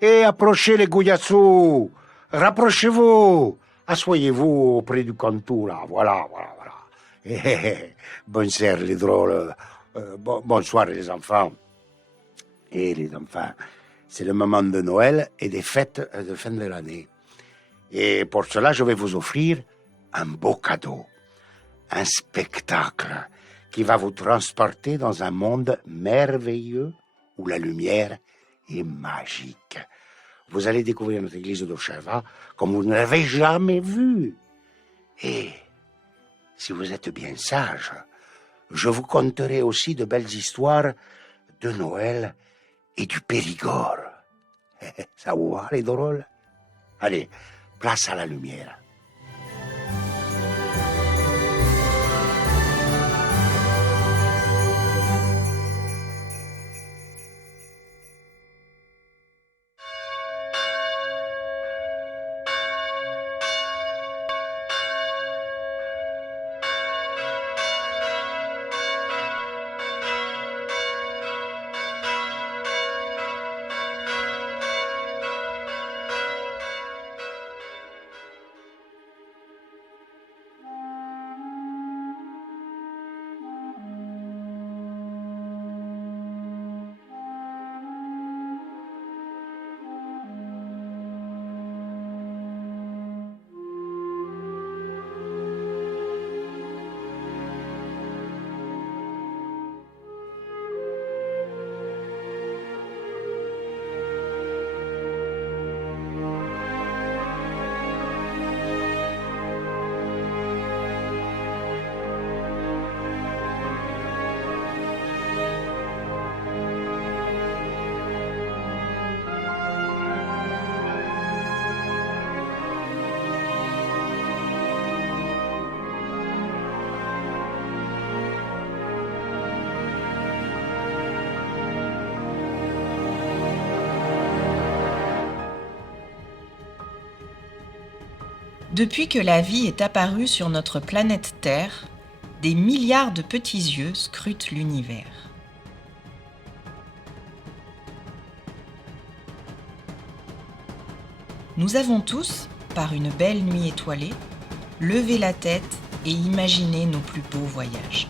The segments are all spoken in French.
Et approchez les Gouyassou. Rapprochez-vous. Asseyez-vous auprès du cantou, là. Voilà, voilà, voilà. Bonsoir, les drôles. Bonsoir, les enfants. Et les enfants, c'est le moment de Noël et des fêtes de fin de l'année. Et pour cela, je vais vous offrir un beau cadeau. Un spectacle qui va vous transporter dans un monde merveilleux où la lumière est magique. Vous allez découvrir notre église d'Ochava comme vous ne l'avez jamais vue. Et si vous êtes bien sage, je vous conterai aussi de belles histoires de Noël et du Périgord. Ça vous va, les drôles? Allez, place à la lumière. Depuis que la vie est apparue sur notre planète Terre, des milliards de petits yeux scrutent l'univers. Nous avons tous, par une belle nuit étoilée, levé la tête et imaginé nos plus beaux voyages.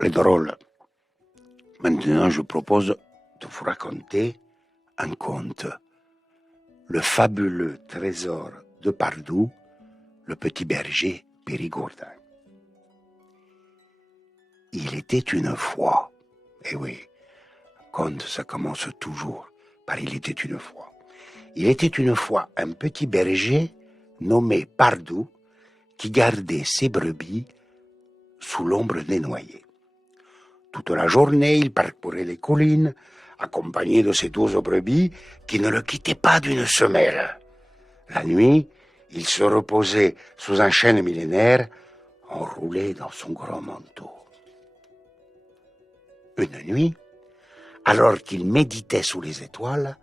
Les drôles. Maintenant, je propose de vous raconter un conte. Le fabuleux trésor de Pardoux, le petit berger Périgourdin. Il était une fois, eh oui, un conte ça commence toujours par il était une fois. Il était une fois un petit berger nommé Pardoux qui gardait ses brebis sous l'ombre des noyers. Toute la journée, il parcourait les collines, accompagné de ses 12 brebis qui ne le quittaient pas d'une semelle. La nuit, il se reposait sous un chêne millénaire, enroulé dans son grand manteau. Une nuit, alors qu'il méditait sous les étoiles,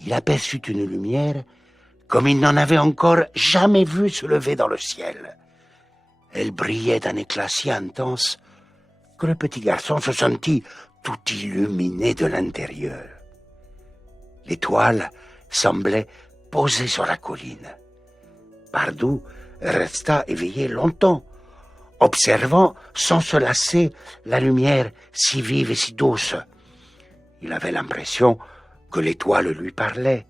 il aperçut une lumière comme il n'en avait encore jamais vu se lever dans le ciel. Elle brillait d'un éclat si intense que le petit garçon se sentit tout illuminé de l'intérieur. L'étoile semblait posée sur la colline. Pardoux resta éveillé longtemps, observant sans se lasser la lumière si vive et si douce. Il avait l'impression que l'étoile lui parlait,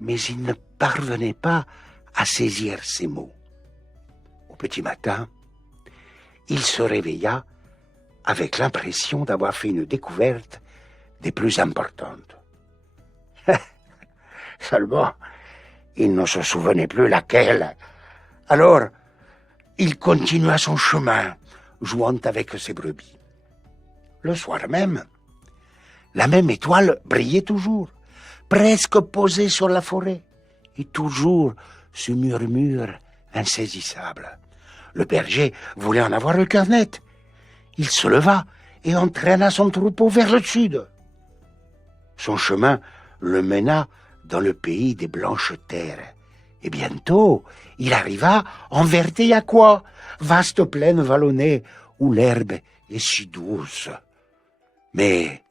mais il ne parvenait pas à saisir ses mots. Au petit matin, il se réveilla avec l'impression d'avoir fait une découverte des plus importantes. Seulement, il ne se souvenait plus laquelle. Alors, il continua son chemin, jouant avec ses brebis. Le soir même, la même étoile brillait toujours, presque posée sur la forêt, et toujours ce murmure insaisissable. Le berger voulait en avoir le cœur net. Il se leva et entraîna son troupeau vers le sud. Son chemin le mena dans le pays des blanches terres. Et bientôt, il arriva en Verteillacois, vaste plaine vallonnée où l'herbe est si douce. Mais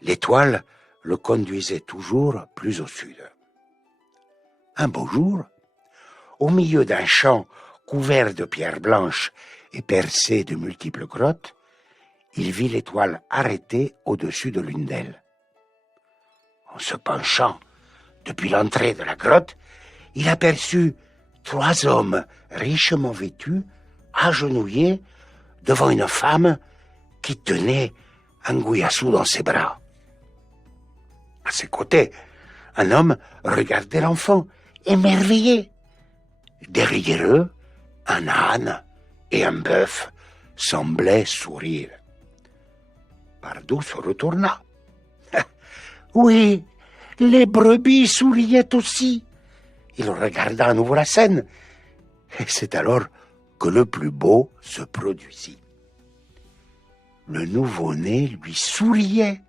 l'étoile le conduisait toujours plus au sud. Un beau jour, au milieu d'un champ couvert de pierres blanches et percé de multiples grottes, il vit l'étoile arrêtée au-dessus de l'une d'elles. En se penchant depuis l'entrée de la grotte, il aperçut 3 hommes richement vêtus, agenouillés devant une femme qui tenait un gouillassou dans ses bras. À ses côtés, un homme regardait l'enfant, émerveillé. Derrière eux, un âne et un bœuf semblaient sourire. Pardoux se retourna. Oui, les brebis souriaient aussi. Il regarda à nouveau la scène, et c'est alors que le plus beau se produisit. Le nouveau-né lui souriait,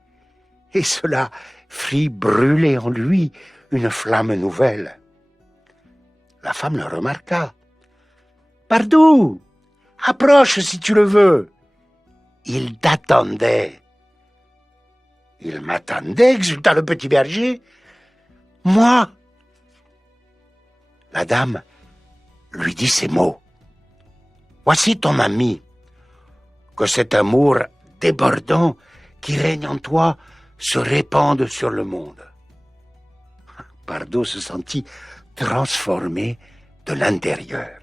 et cela fit brûler en lui une flamme nouvelle. La femme le remarqua. « Pardou, approche si tu le veux. » Il t'attendait. « Il m'attendait, exulta le petit berger. Moi ?» La dame lui dit ces mots. « Voici ton ami. Que cet amour débordant qui règne en toi se répande sur le monde. » Pardo se sentit transformé de l'intérieur.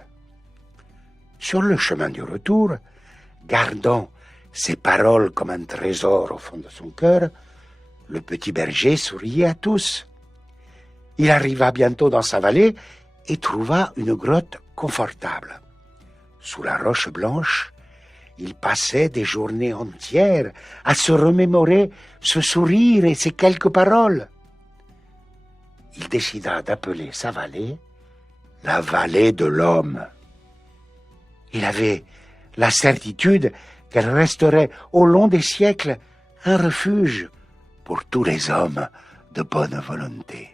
Sur le chemin du retour, gardant ces paroles comme un trésor au fond de son cœur, le petit berger souriait à tous. Il arriva bientôt dans sa vallée et trouva une grotte confortable. Sous la roche blanche, il passait des journées entières à se remémorer ce sourire et ces quelques paroles. Il décida d'appeler sa vallée la vallée de l'homme. Il avait la certitude qu'elle resterait au long des siècles un refuge pour tous les hommes de bonne volonté.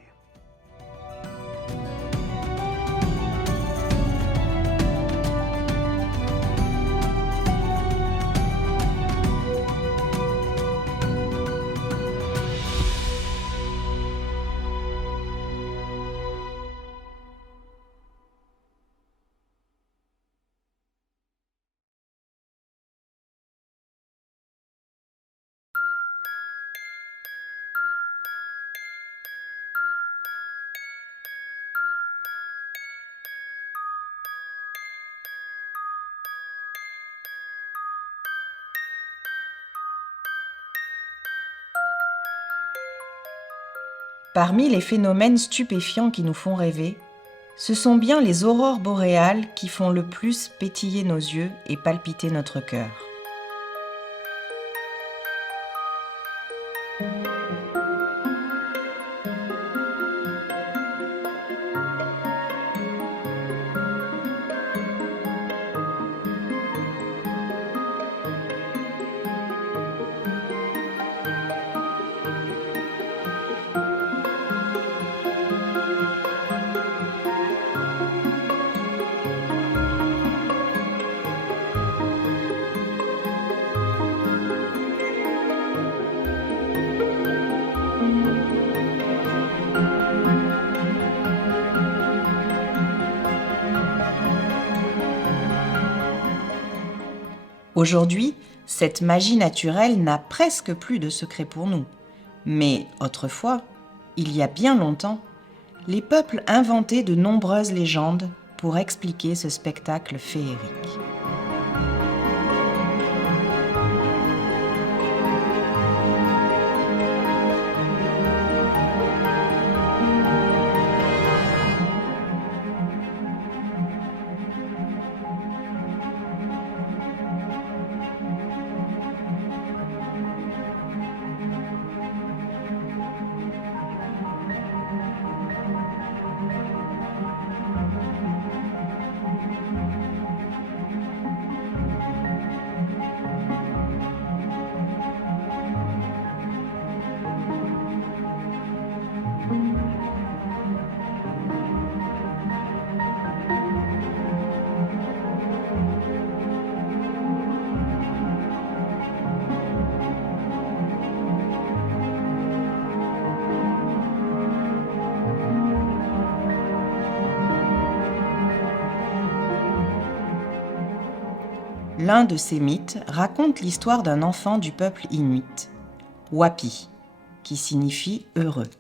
Parmi les phénomènes stupéfiants qui nous font rêver, ce sont bien les aurores boréales qui font le plus pétiller nos yeux et palpiter notre cœur. Aujourd'hui, cette magie naturelle n'a presque plus de secret pour nous. Mais autrefois, il y a bien longtemps, les peuples inventaient de nombreuses légendes pour expliquer ce spectacle féerique. L'un de ces mythes raconte l'histoire d'un enfant du peuple inuit, Wapi, qui signifie heureux.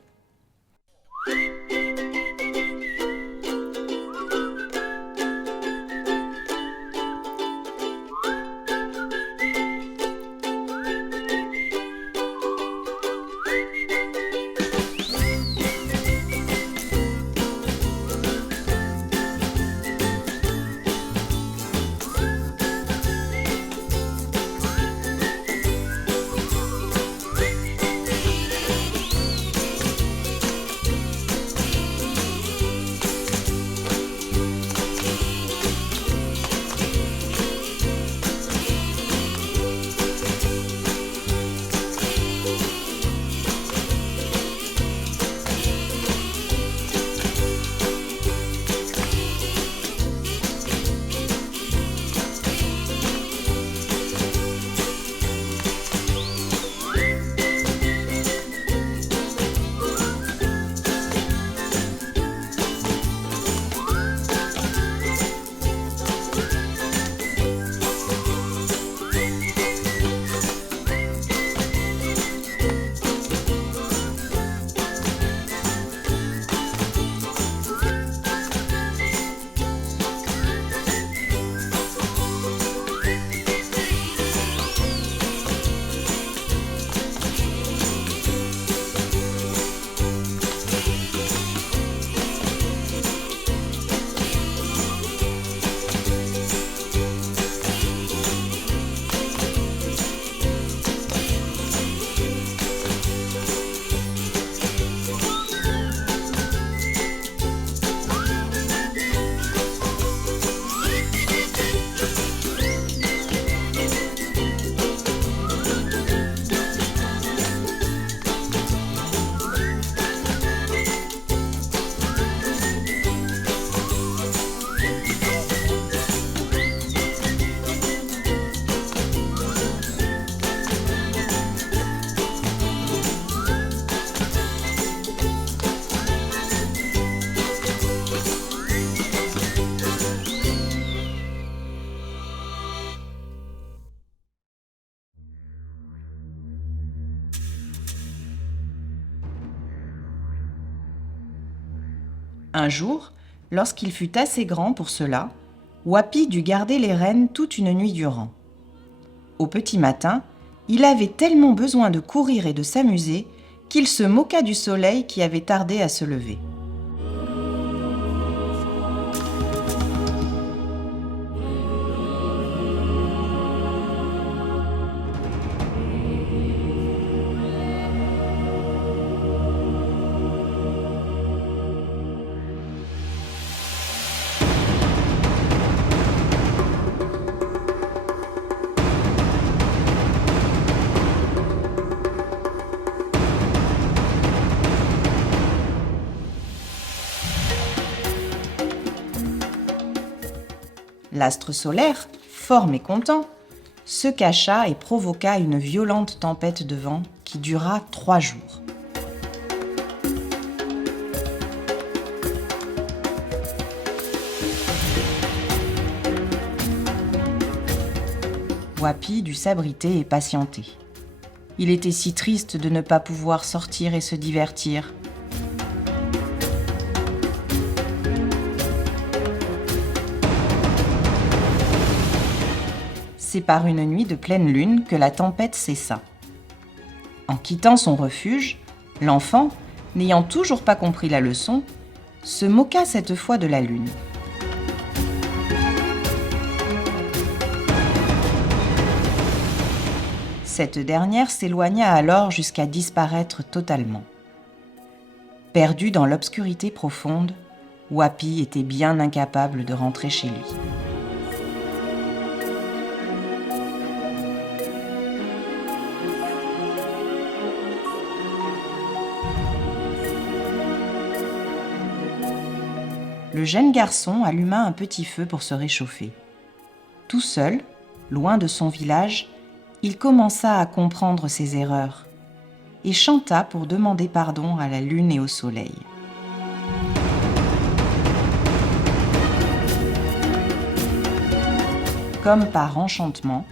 Un jour, lorsqu'il fut assez grand pour cela, Wapi dut garder les rênes toute une nuit durant. Au petit matin, il avait tellement besoin de courir et de s'amuser qu'il se moqua du soleil qui avait tardé à se lever. L'astre solaire, fort mécontent, se cacha et provoqua une violente tempête de vent qui dura 3 jours. Wapi dut s'abriter et patienter. Il était si triste de ne pas pouvoir sortir et se divertir. C'est par une nuit de pleine lune que la tempête cessa. En quittant son refuge, l'enfant, n'ayant toujours pas compris la leçon, se moqua cette fois de la lune. Cette dernière s'éloigna alors jusqu'à disparaître totalement. Perdu dans l'obscurité profonde, Wapi était bien incapable de rentrer chez lui. Le jeune garçon alluma un petit feu pour se réchauffer. Tout seul, loin de son village, il commença à comprendre ses erreurs et chanta pour demander pardon à la lune et au soleil. Comme par enchantement,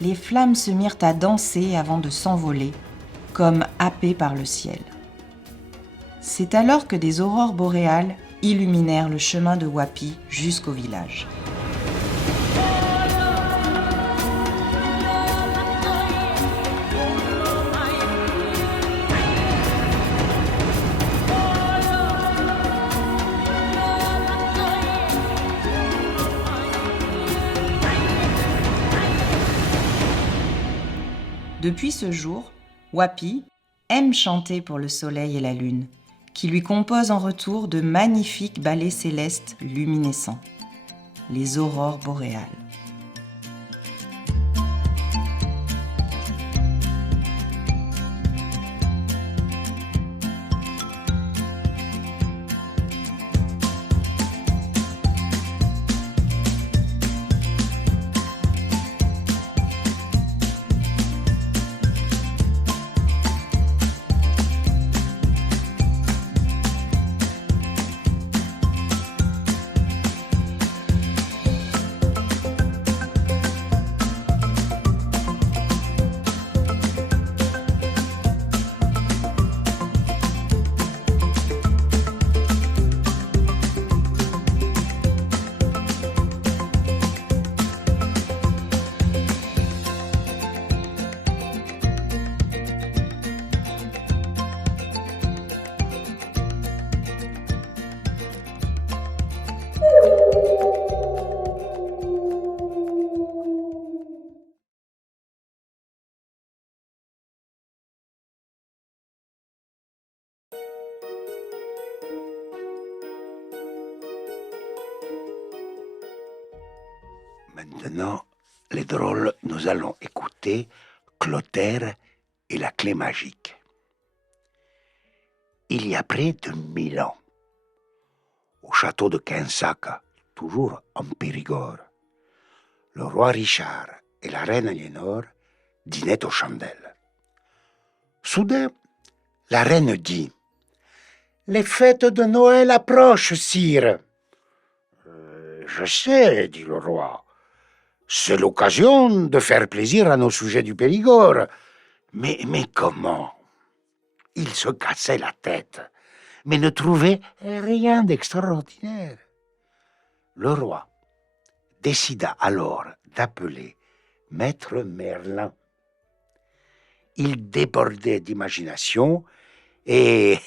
les flammes se mirent à danser avant de s'envoler, comme happées par le ciel. C'est alors que des aurores boréales illuminèrent le chemin de Wapi jusqu'au village. Depuis ce jour, Wapi aime chanter pour le soleil et la lune, qui lui composent en retour de magnifiques ballets célestes luminescents, les aurores boréales. Maintenant, les drôles, nous allons écouter Clotaire et la clé magique. Il y a près de 1000 ans, au château de Quinsac, toujours en Périgord, le roi Richard et la reine Aliénor dînaient aux chandelles. Soudain, la reine dit « Les fêtes de Noël approchent, sire. » Je sais, dit le roi. C'est l'occasion de faire plaisir à nos sujets du Périgord. Mais comment? Il se cassait la tête. mais ne trouvait rien d'extraordinaire. Le roi décida alors d'appeler Maître Merlin. Il débordait d'imagination et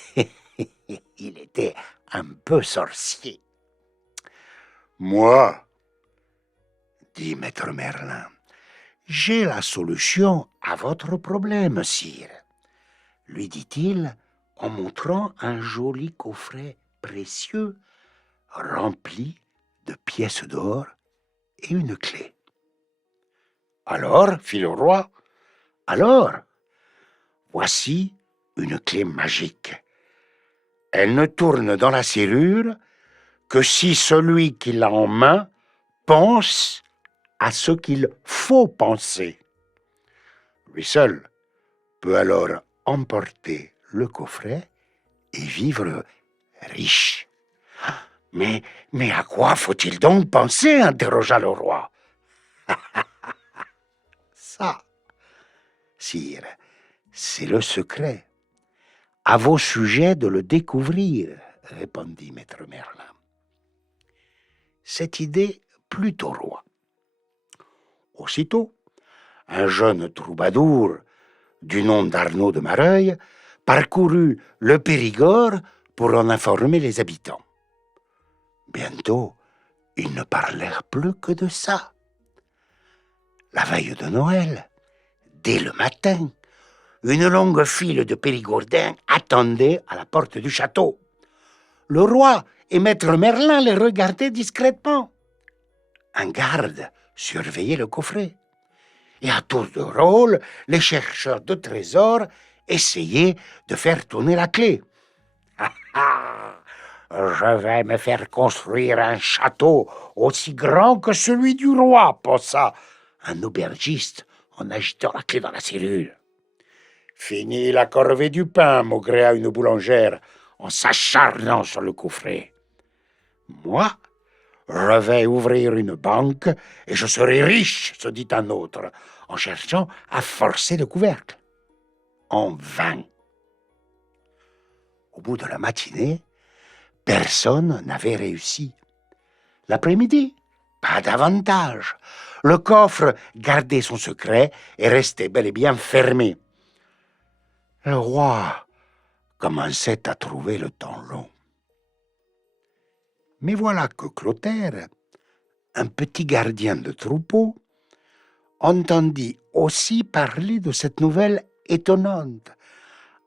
il était un peu sorcier. Moi, dit Maître Merlin, j'ai la solution à votre problème, sire, lui dit-il en montrant un joli coffret précieux rempli de pièces d'or et une clé. Alors, fit le roi, alors, voici une clé magique. Elle ne tourne dans la serrure que si celui qui l'a en main pense à ce qu'il faut penser. Lui seul peut alors emporter le coffret et vivre riche. Mais à quoi faut-il donc penser? Interrogea le roi. Ça, sire, c'est le secret. À vos sujets de le découvrir, répondit Maître Merlin. Cette idée plut au roi. Aussitôt, un jeune troubadour du nom d'Arnaud de Mareuil parcourut le Périgord pour en informer les habitants. Bientôt, ils ne parlèrent plus que de ça. La veille de Noël, dès le matin, une longue file de Périgourdins attendait à la porte du château. Le roi et Maître Merlin les regardaient discrètement. Un garde surveillait le coffret. Et à tour de rôle, les chercheurs de trésors essayaient de faire tourner la clé. Ah, ah, je vais me faire construire un château aussi grand que celui du roi, pensa un aubergiste en agitant la clé dans la serrure. Fini la corvée du pain, maugréa une boulangère en s'acharnant sur le coffret. Moi, je vais ouvrir une banque et je serai riche, se dit un autre, en cherchant à forcer le couvercle. En vain. Au bout de la matinée, personne n'avait réussi. L'après-midi, pas davantage. Le coffre gardait son secret et restait bel et bien fermé. Le roi commençait à trouver le temps long. Mais voilà que Clotaire, un petit gardien de troupeau, entendit aussi parler de cette nouvelle étonnante,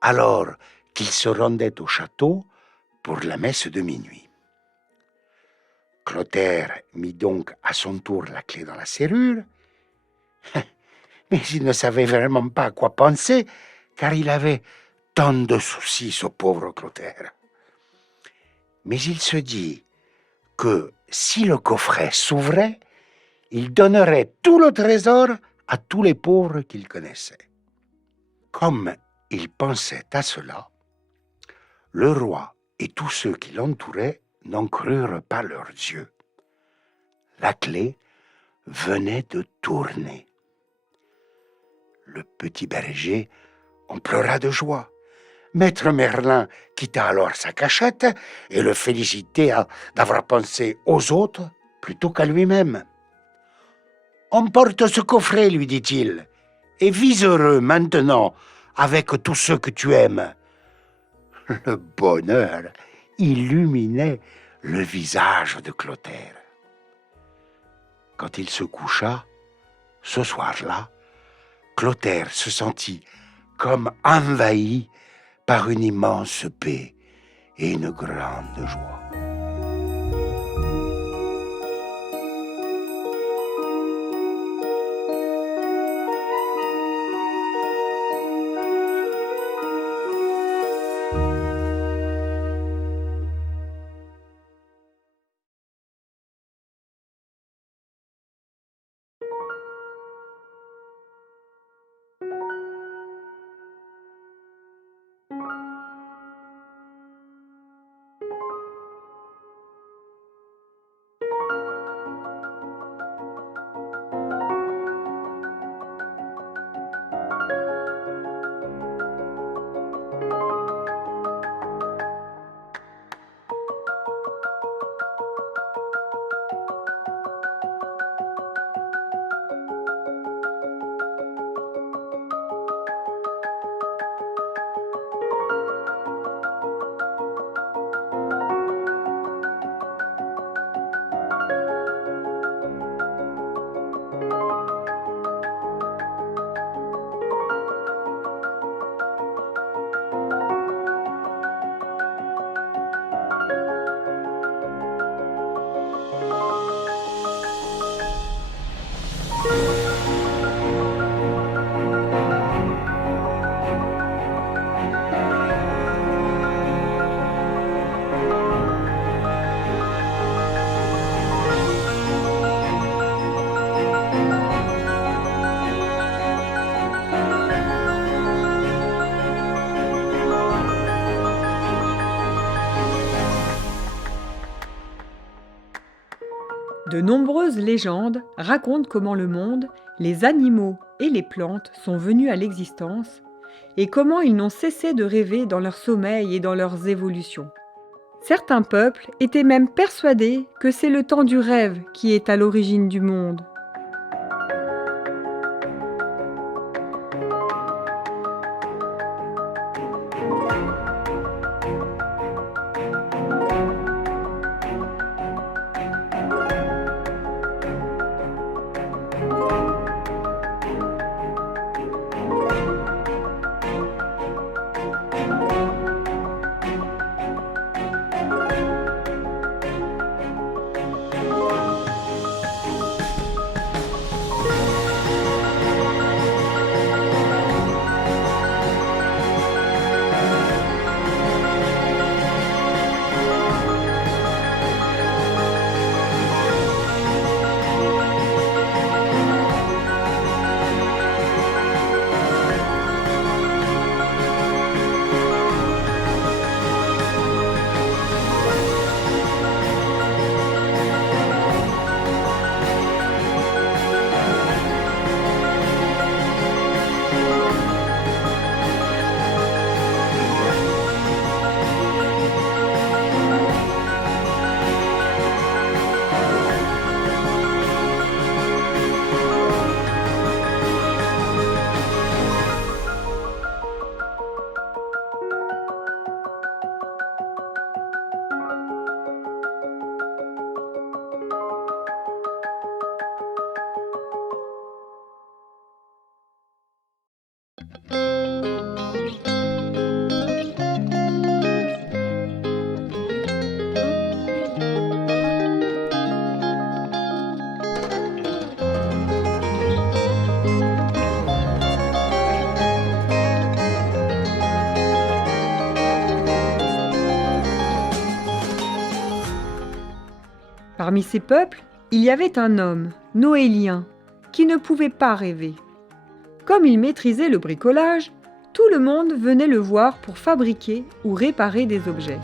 alors qu'il se rendait au château pour la messe de minuit. Clotaire mit donc à son tour la clé dans la serrure, mais il ne savait vraiment pas à quoi penser, car il avait tant de soucis, ce pauvre Clotaire. Mais il se dit que si le coffret s'ouvrait, il donnerait tout le trésor à tous les pauvres qu'il connaissait. Comme il pensait à cela, le roi et tous ceux qui l'entouraient n'en crurent pas leurs yeux. La clé venait de tourner. Le petit berger en pleura de joie. Maître Merlin quitta alors sa cachette et le félicita d'avoir pensé aux autres plutôt qu'à lui-même. « Emporte ce coffret, lui dit-il, et vis heureux maintenant avec tous ceux que tu aimes. » Le bonheur illuminait le visage de Clotaire. Quand il se coucha, ce soir-là, Clotaire se sentit comme envahi par une immense paix et une grande joie. De nombreuses légendes racontent comment le monde, les animaux et les plantes sont venus à l'existence et comment ils n'ont cessé de rêver dans leur sommeil et dans leurs évolutions. Certains peuples étaient même persuadés que c'est le temps du rêve qui est à l'origine du monde. Parmi ces peuples, il y avait un homme, noélien, qui ne pouvait pas rêver. Comme il maîtrisait le bricolage, tout le monde venait le voir pour fabriquer ou réparer des objets.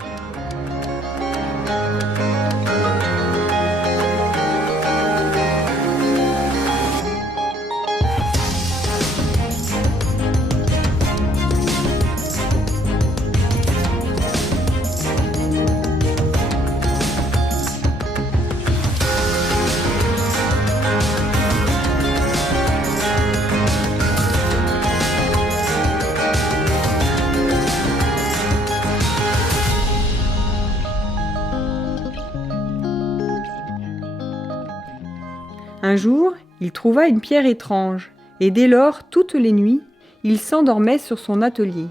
Un jour, il trouva une pierre étrange, et dès lors, toutes les nuits, il s'endormait sur son atelier.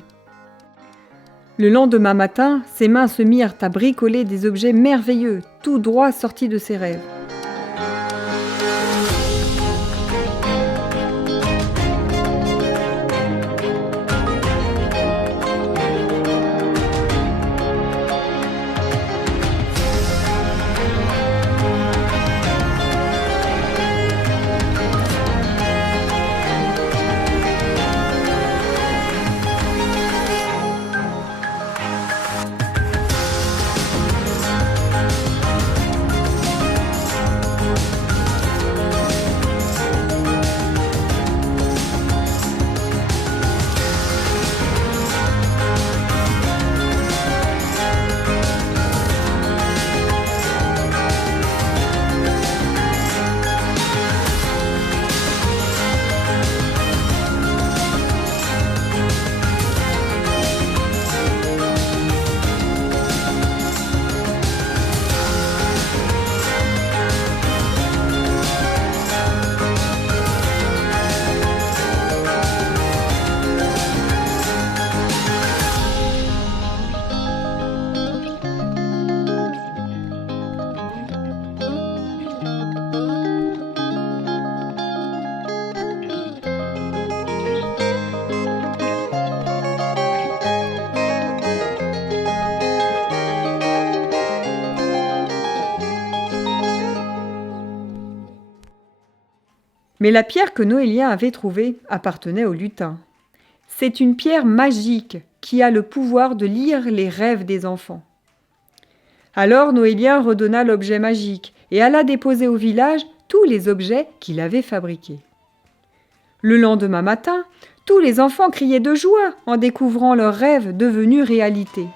Le lendemain matin, ses mains se mirent à bricoler des objets merveilleux, tout droit sortis de ses rêves. Mais la pierre que Noélien avait trouvée appartenait au lutin. C'est une pierre magique qui a le pouvoir de lire les rêves des enfants. Alors Noélien redonna l'objet magique et alla déposer au village tous les objets qu'il avait fabriqués. Le lendemain matin, tous les enfants criaient de joie en découvrant leur rêve devenu réalité.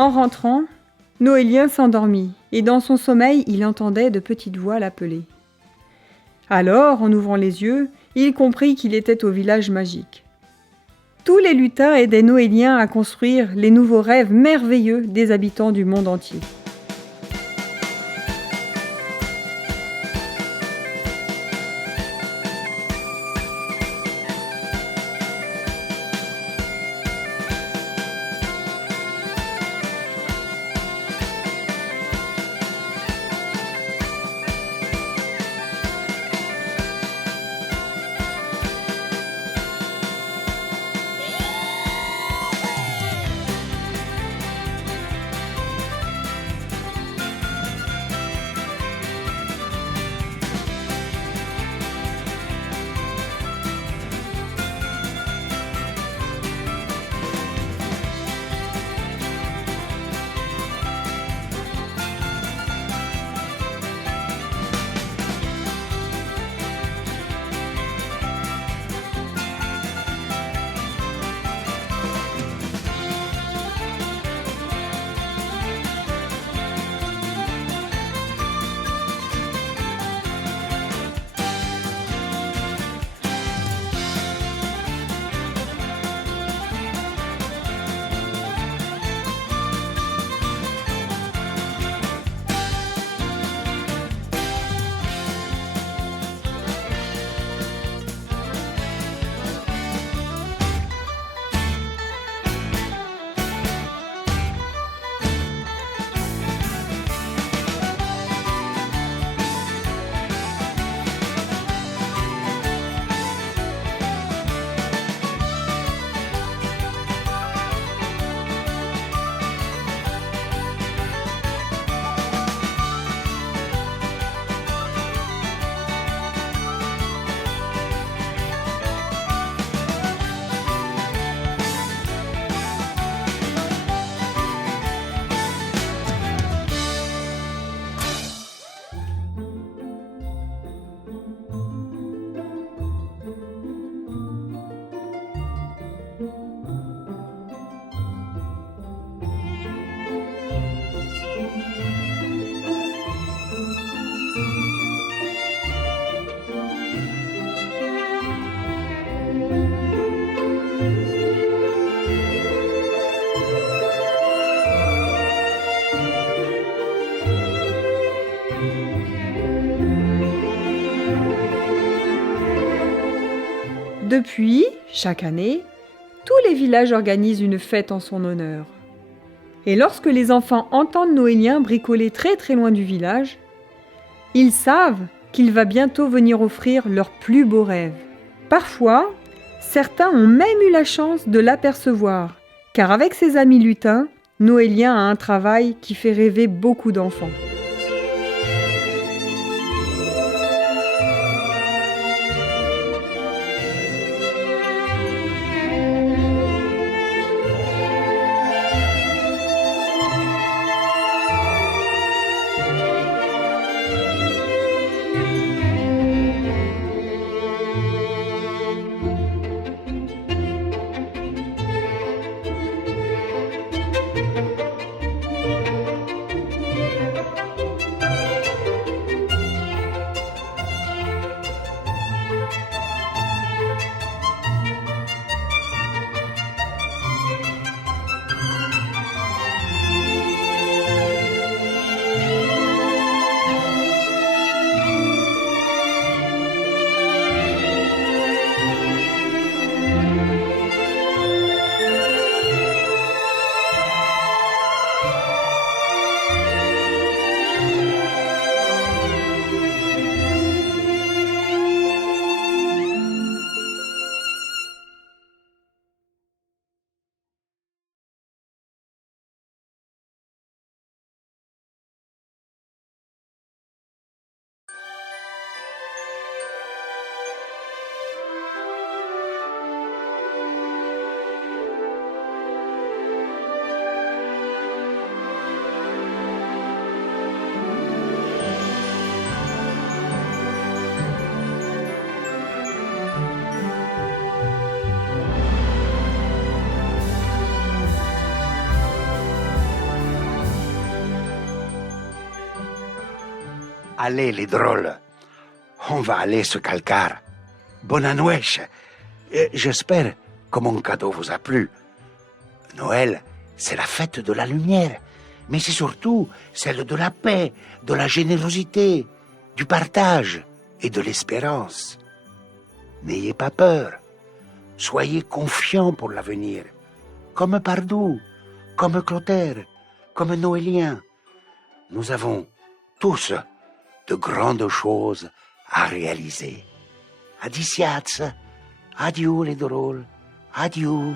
En rentrant, Noélien s'endormit et dans son sommeil, il entendait de petites voix l'appeler. Alors, en ouvrant les yeux, il comprit qu'il était au village magique. Tous les lutins aidaient Noélien à construire les nouveaux rêves merveilleux des habitants du monde entier. Depuis, chaque année, tous les villages organisent une fête en son honneur. Et lorsque les enfants entendent Noélien bricoler très très loin du village, ils savent qu'il va bientôt venir offrir leurs plus beaux rêves. Parfois, certains ont même eu la chance de l'apercevoir, car avec ses amis lutins, Noélien a un travail qui fait rêver beaucoup d'enfants. Allez, les drôles, on va aller se calcar. Bonne Noël. J'espère que mon cadeau vous a plu. Noël, c'est la fête de la lumière, mais c'est surtout celle de la paix, de la générosité, du partage et de l'espérance. N'ayez pas peur. Soyez confiants pour l'avenir, comme Pardoux, comme Clotaire, comme Noélien. Nous avons tous de grandes choses à réaliser. Adiciats, adieu les drôles, adieu.